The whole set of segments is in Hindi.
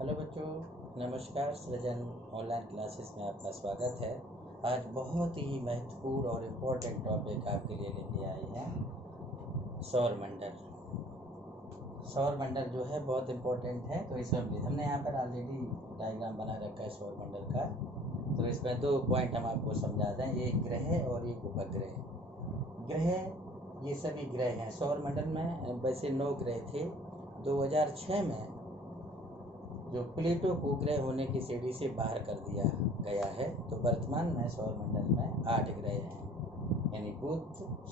हेलो बच्चों, नमस्कार। सृजन ऑनलाइन क्लासेस में आपका स्वागत है। आज बहुत ही महत्वपूर्ण और इम्पोर्टेंट टॉपिक आपके लिए लेके आए हैं, सौर मंडल। सौर मंडल जो है बहुत इम्पोर्टेंट है। तो इसमें हमने यहाँ पर ऑलरेडी डायग्राम बना रखा है सौर मंडल का। तो इसमें दो पॉइंट हम आपको समझा दें, एक ग्रह और एक उपग्रह। ग्रह, ये सभी ग्रह हैं सौर मंडल में। वैसे 9 ग्रह थे। 2006 में जो प्लेटो को ग्रह होने की सीढ़ी से बाहर कर दिया गया है। तो वर्तमान में सौर मंडल में 8 ग्रह हैं, यानी बुध,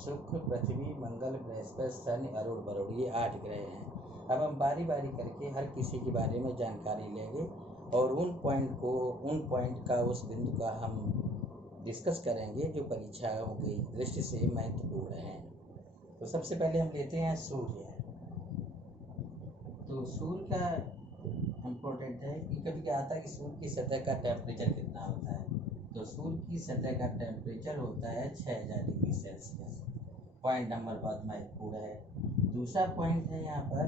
शुक्र, पृथ्वी, मंगल, बृहस्पति, शनि, अरुण, वरुण, ये 8 ग्रह हैं। अब हम बारी बारी करके हर किसी के बारे में जानकारी लेंगे और उन पॉइंट का, उस बिंदु का हम डिस्कस करेंगे जो परीक्षाओं की दृष्टि से महत्वपूर्ण है। तो सबसे पहले हम लेते हैं सूर्य। तो सूर्य का इम्पोर्टेंट है कि कभी क्या आता है कि सूर्य की सतह का टेम्परेचर कितना होता है। तो सूर्य की सतह का टेम्परेचर होता है 6000 डिग्री सेल्सियस। पॉइंट नंबर बहुत महत्वपूर्ण है। दूसरा पॉइंट है यहाँ पर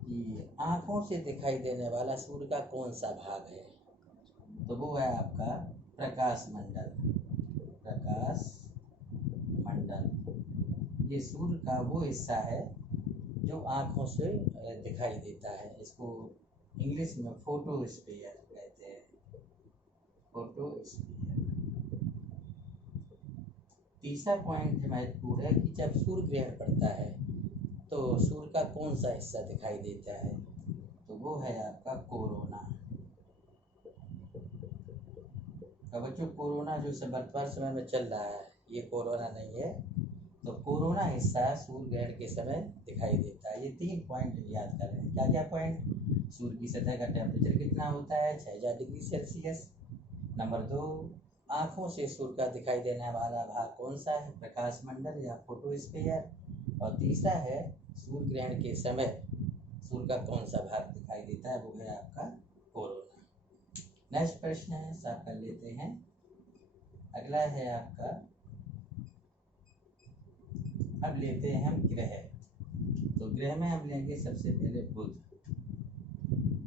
कि आँखों से दिखाई देने वाला सूर्य का कौन सा भाग है। तो वो है आपका प्रकाश मंडल। प्रकाश मंडल ये सूर्य का वो हिस्सा है जो आँखों से दिखाई देता है। इसको इंग्लिश में फोटोस्फीयर कहते हैं, फोटोस्फीयर। तीसरा पॉइंट महत्वपूर्ण है कि जब सूर्य ग्रहण पड़ता है तो सूर्य का कौन सा हिस्सा दिखाई देता है। तो वो है आपका कोरोना। अब बच्चों, कोरोना जो वर्तमान समय में चल रहा है, ये कोरोना नहीं है। तो कोरोना हिस्सा सूर्य ग्रहण के समय दिखाई देता है। ये 3 पॉइंट याद कर रहे हैं। क्या क्या पॉइंट? सूर्य की सतह का टेम्परेचर कितना होता है, 6000 डिग्री सेल्सियस। नंबर 2, आँखों से सूर्य का दिखाई देने वाला भाग कौन सा है, प्रकाश मंडल या फोटोस्फीयर। और तीसरा है सूर्य ग्रहण के समय सूर्य का कौन सा भाग दिखाई देता है, वो है आपका कोरोना। नेक्स्ट प्रश्न है, साफ कर लेते हैं। अगला है आपका, अब लेते हैं हम ग्रह। तो ग्रह में हम लेंगे सबसे पहले बुध।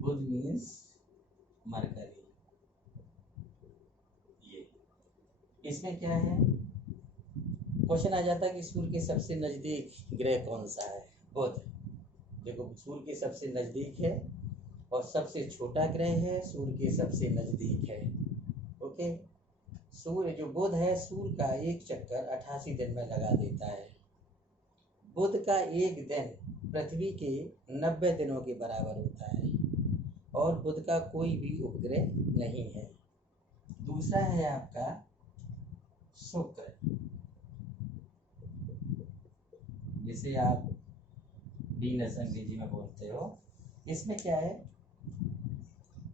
बुध मीन्स मरकरी। ये इसमें क्या है, क्वेश्चन आ जाता है कि सूर्य के सबसे नजदीक ग्रह कौन सा है। बुध। देखो, सूर्य के सबसे नजदीक है और सबसे छोटा ग्रह है, सूर्य के सबसे नजदीक है। ओके। सूर्य जो बुध है, सूर्य का एक चक्कर 88 दिन में लगा देता है। बुध का एक दिन पृथ्वी के 90 दिनों के बराबर होता है और बुध का कोई भी उपग्रह नहीं है। दूसरा है आपका शुक्र, जिसे आप वीनस अंग्रेजी में बोलते हो। इसमें क्या है,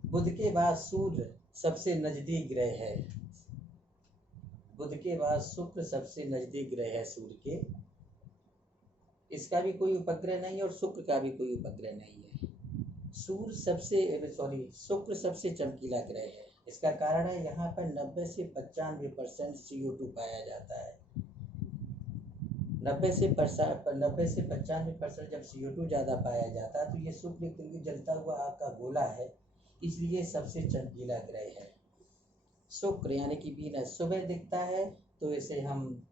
बुध के बाद सूर्य सबसे नजदीक ग्रह है। बुध के बाद शुक्र सबसे नजदीक ग्रह है सूर्य के। इसका भी कोई उपग्रह नहीं है और शुक्र का भी कोई उपग्रह नहीं है। शुक्र सबसे चमकीला ग्रह है। इसका कारण है यहाँ पर 90 से 95% CO2 पाया जाता है। 90 से 95% जब CO2 ज़्यादा पाया जाता है तो ये शुक्र क्योंकि जलता हुआ आग का गोला है, इसलिए सबसे चमकीला ग्रह है शुक्र, यानी कि वीनस। सुबह दिखता है तो इसे हम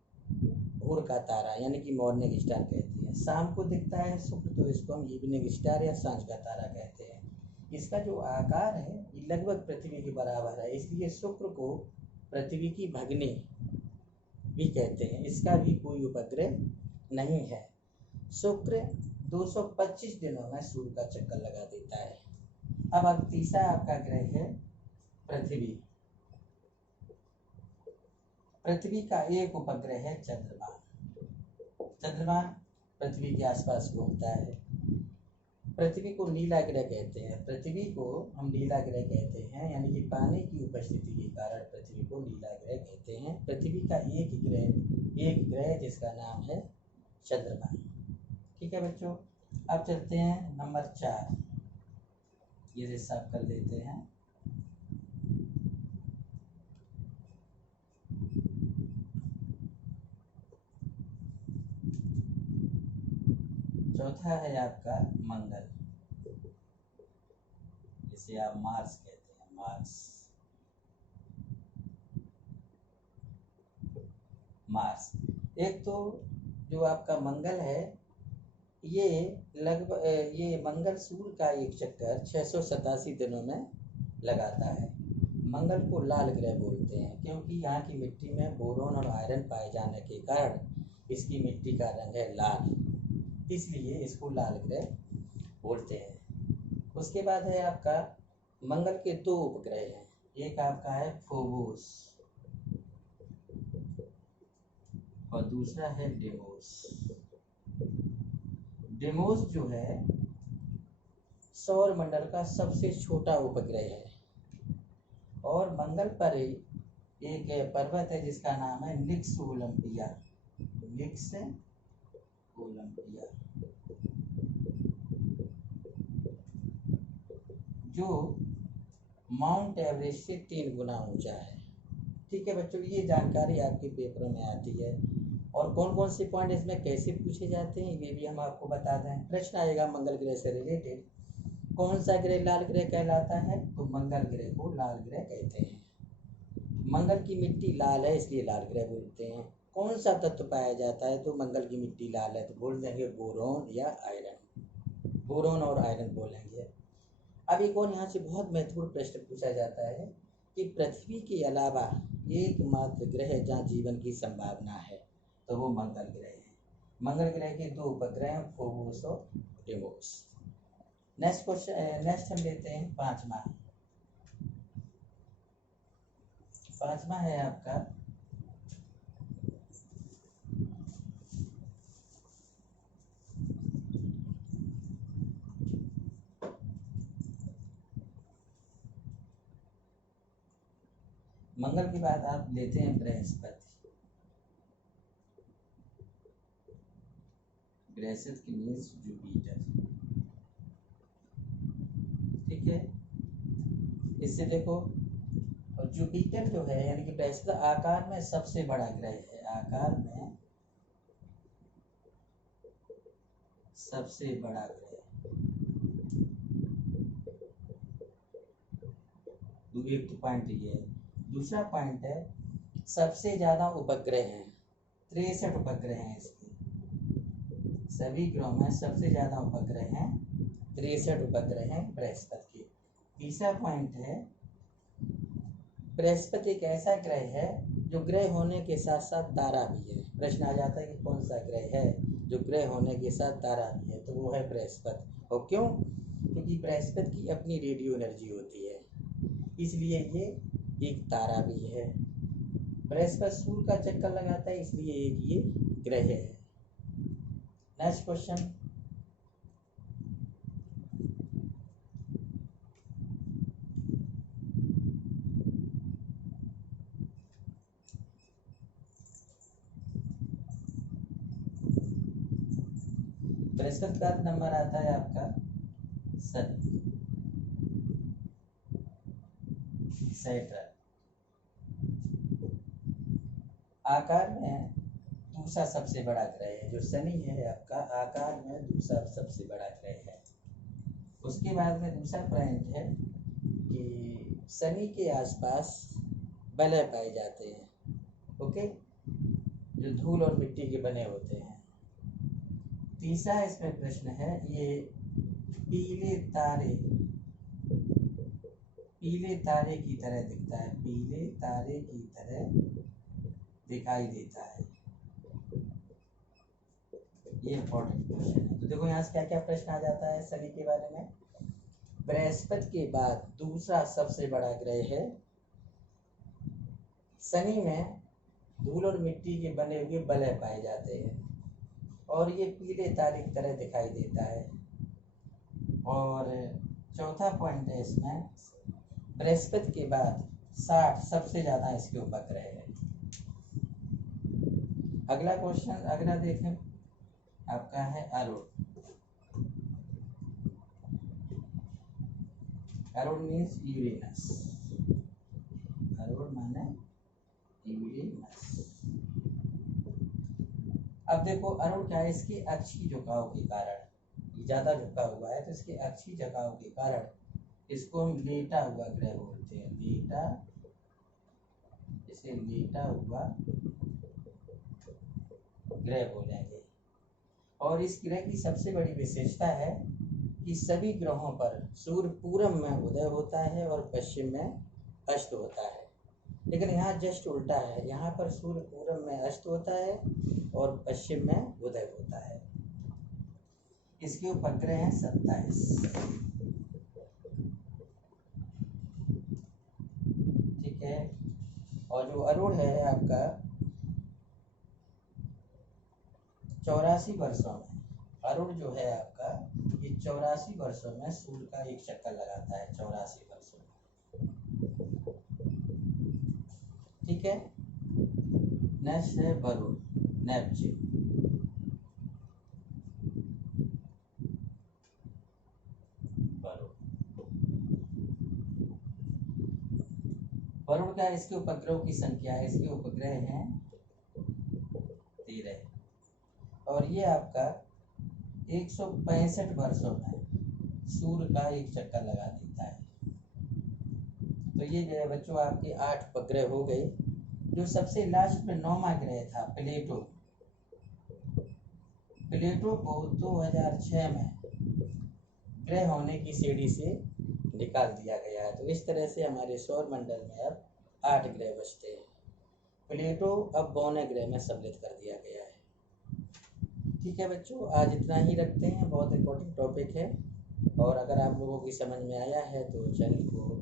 भोर का तारा यानी कि मॉर्निंग स्टार कहते हैं। शाम को दिखता है शुक्र तो इसको हम इवनिंग स्टार या सांझ का तारा कहते हैं। इसका जो आकार है ये लगभग पृथ्वी के बराबर है, इसलिए शुक्र को पृथ्वी की भगिनी भी कहते हैं। इसका भी कोई उपग्रह नहीं है। शुक्र 225 दिनों में सूर्य का चक्कर लगा देता है। अब तीसरा आपका ग्रह है पृथ्वी। पृथ्वी का एक उपग्रह है चंद्रमा। चंद्रमा पृथ्वी के आसपास घूमता है। पृथ्वी को नीला ग्रह कहते हैं। पृथ्वी को हम नीला ग्रह कहते हैं, यानी कि पानी की उपस्थिति के कारण पृथ्वी को नीला ग्रह कहते हैं। पृथ्वी का एक ग्रह जिसका नाम है चंद्रमा। ठीक है बच्चों, अब चलते हैं नंबर 4। ये साफ कर लेते हैं। चौथा है आपका मंगल। जिसे आप मार्स कहते हैं, मार्स। मार्स। एक तो जो आपका मंगल है, ये लगभग ये मंगल सूर्य का एक चक्कर 687 दिनों में लगाता है। मंगल को लाल ग्रह बोलते हैं क्योंकि यहाँ की मिट्टी में बोरोन और आयरन पाए जाने के कारण इसकी मिट्टी का रंग है लाल, इसलिए इसको लाल ग्रह बोलते हैं। उसके बाद है आपका मंगल के दो उपग्रह हैं, एक आपका है फोबोस और दूसरा है डेमोस। डेमोस जो है सौर मंडल का सबसे छोटा उपग्रह है और मंगल पर एक पर्वत है जिसका नाम है निक्स ओलंपिया। निक्स ओलंपिया जो माउंट एवरेस्ट से 3 गुना ऊंचा है। ठीक है बच्चों, ये जानकारी आपके पेपरों में आती है और कौन कौन से पॉइंट इसमें कैसे पूछे जाते हैं ये भी हम आपको बता दें। प्रश्न आएगा मंगल ग्रह से रिलेटेड, कौन सा ग्रह लाल ग्रह कहलाता है? तो मंगल ग्रह को लाल ग्रह कहते हैं। मंगल की मिट्टी लाल है इसलिए लाल ग्रह बोलते हैं। कौन सा तत्व पाया जाता है तो मंगल की मिट्टी लाल है तो बोल देंगे बोरोन या आयरन। बोरोन और आयरन बोलेंगे। अब एक और यहाँ से बहुत महत्वपूर्ण प्रश्न पूछा जाता है कि पृथ्वी के अलावा एकमात्र ग्रह जहाँ जीवन की संभावना है तो वो मंगल ग्रह है। मंगल ग्रह के दो उपग्रह हैं, फोबोस और डेमोस। नेक्स्ट क्वेश्चन, नेक्स्ट हम लेते हैं पांचवा है आपका मंगल के बाद आप लेते हैं बृहस्पति। Brihaspati means Jupiter. ठीक है, इससे देखो और जुपिटर जो है यानी कि बृहस्पति आकार में सबसे बड़ा ग्रह है। आकार में सबसे बड़ा ग्रह। एक तो पॉइंट ये है। दूसरा पॉइंट है सबसे ज्यादा उपग्रह हैं, 63 उपग्रह हैं इसके। सभी ग्रहों में सबसे ज्यादा उपग्रह हैं, 63 उपग्रह हैं बृहस्पति के। तीसरा पॉइंट है बृहस्पति एक ऐसा ग्रह है जो ग्रह होने के साथ साथ तारा भी है। प्रश्न आ जाता है कि कौन सा ग्रह है जो ग्रह होने के साथ तारा भी है, तो वो है बृहस्पति। और क्यों? क्योंकि बृहस्पति की अपनी रेडियो एनर्जी होती है, इसलिए ये एक तारा भी है। बृहस्पति सूर्य का चक्कर लगाता है इसलिए एक ये ग्रह है। नेक्स्ट क्वेश्चन, बृहस्पति का नंबर आता है आपका शनि, सैटर्न। आकार में दूसरा सबसे बड़ा ग्रह है जो शनि है आपका, आकार में दूसरा सबसे बड़ा ग्रह है। उसके बाद में दूसरा पॉइंट है कि शनि के आसपास वलय पाए जाते हैं, ओके, जो धूल और मिट्टी के बने होते हैं। तीसरा इसमें प्रश्न है ये पीले तारे की तरह दिखता है, पीले तारे की तरह दिखाई देता है। ये इम्पोर्टेंट क्वेश्चन है। तो देखो यहाँ से क्या क्या प्रश्न आ जाता है शनि के बारे में। बृहस्पति के बाद दूसरा सबसे बड़ा ग्रह है। शनि में धूल और मिट्टी के बने हुए वलय पाए जाते हैं और ये पीले तारे की तरह दिखाई देता है। और चौथा पॉइंट है इसमें बृहस्पति के बाद 60 सबसे ज्यादा इसके उपग्रह है। अगला क्वेश्चन, अगला देखें आपका है अरुण। Arun means Uranus. अरुण माने यूरेनस। अब देखो अरुण क्या है, इसके अक्षीय झुकाव के कारण ज्यादा झुका हुआ है, तो इसके अक्षीय झुकाव के कारण इसको हम लेटा हुआ ग्रह बोलते हैं, लेटा, इसे लेटा हुआ ग्रह बोलेंगे। और इस ग्रह की सबसे बड़ी विशेषता है कि सभी ग्रहों पर सूर्य पूरब में उदय होता है और पश्चिम में अस्त होता है, लेकिन यहाँ जस्ट उल्टा है, यहाँ पर सूर्य पूरब में अस्त होता है और पश्चिम में उदय होता है। इसके उपग्रह हैं 27, ठीक है। और जो अरुण है आपका 84 वर्षों में, अरुण जो है आपका ये 84 वर्षों में सूर्य का एक चक्कर लगाता है, 84 वर्षों में, ठीक है। नेक्स्ट है वरुण, नेपच्यून। वरुण का इसके उपग्रहों की संख्या है, इसके उपग्रह हैं 13 और ये आपका 165 वर्षों में सूर्य का एक चक्कर लगा देता है। तो ये जो है बच्चों आपके 8 उपग्रह हो गए। जो सबसे लास्ट में 9वां ग्रह था प्लेटो, प्लेटो को 2006 में ग्रह होने की सीढ़ी से निकाल दिया गया है। तो इस तरह से हमारे सौर मंडल में अब 8 ग्रह बचते हैं। प्लेटो अब 12वें ग्रह में सम्मिलित कर दिया गया है। ठीक है बच्चों, आज इतना ही रखते हैं, बहुत इम्पोर्टेंट टॉपिक है। और अगर आप लोगों की समझ में आया है तो चैनल को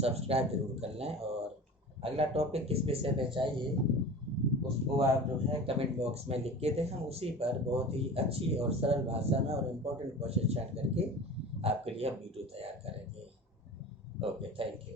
सब्सक्राइब जरूर कर लें। और अगला टॉपिक किस विषय पे चाहिए उसको आप जो है कमेंट बॉक्स में लिख के दें, हम उसी पर बहुत ही अच्छी और सरल भाषा में और इम्पोर्टेंट क्वेश्चन छाट करके आपके लिए वीडियो तैयार करेंगे। Okay, thank you.